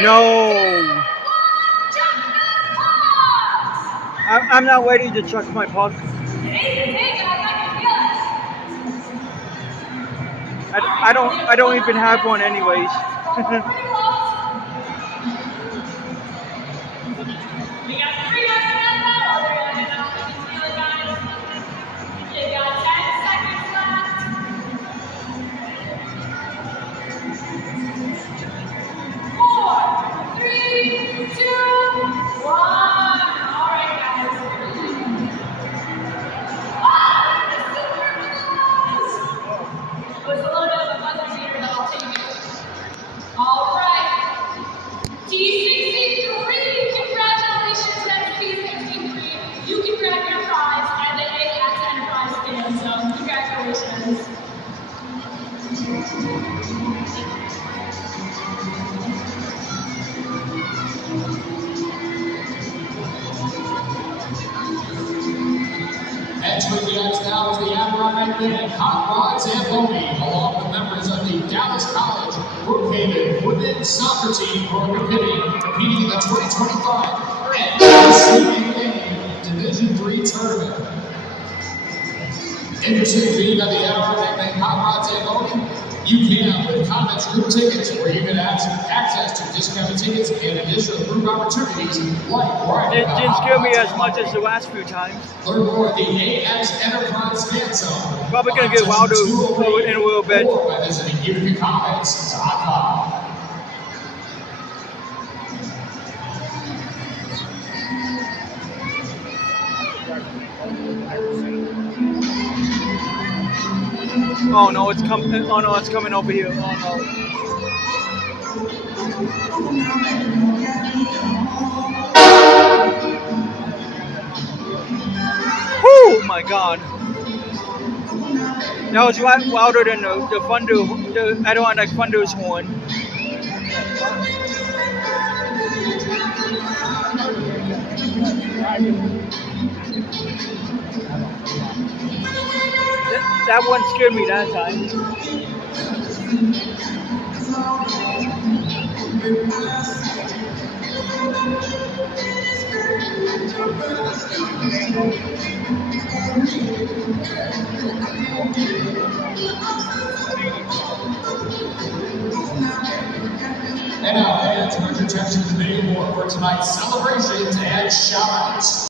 No. I'm not ready to chuck my puck. I don't even have one anyways. Entering the ice now is the R.I.P. Zamboni, along with members of the Dallas College Brookhaven women's soccer team who are competing in the 2025 Kane Division III tournament. Interested in being at the R.I.P. Zamboni? You can with Comets group tickets, where you can have access to discounted tickets and additional group opportunities like It didn't scare me as much as the last few times. Learn more at the AX Enterprise Fan Zone. Probably gonna get wilder in a little bit. Or by visiting UticaComets.com. Oh no, it's coming. Oh no, it's coming over here. Oh no. Oh my god. That was louder than the thunder. I don't like thunder's horn. That one scared me that time. And now, fans, much attention to the main board for tonight's celebrations and shout-outs.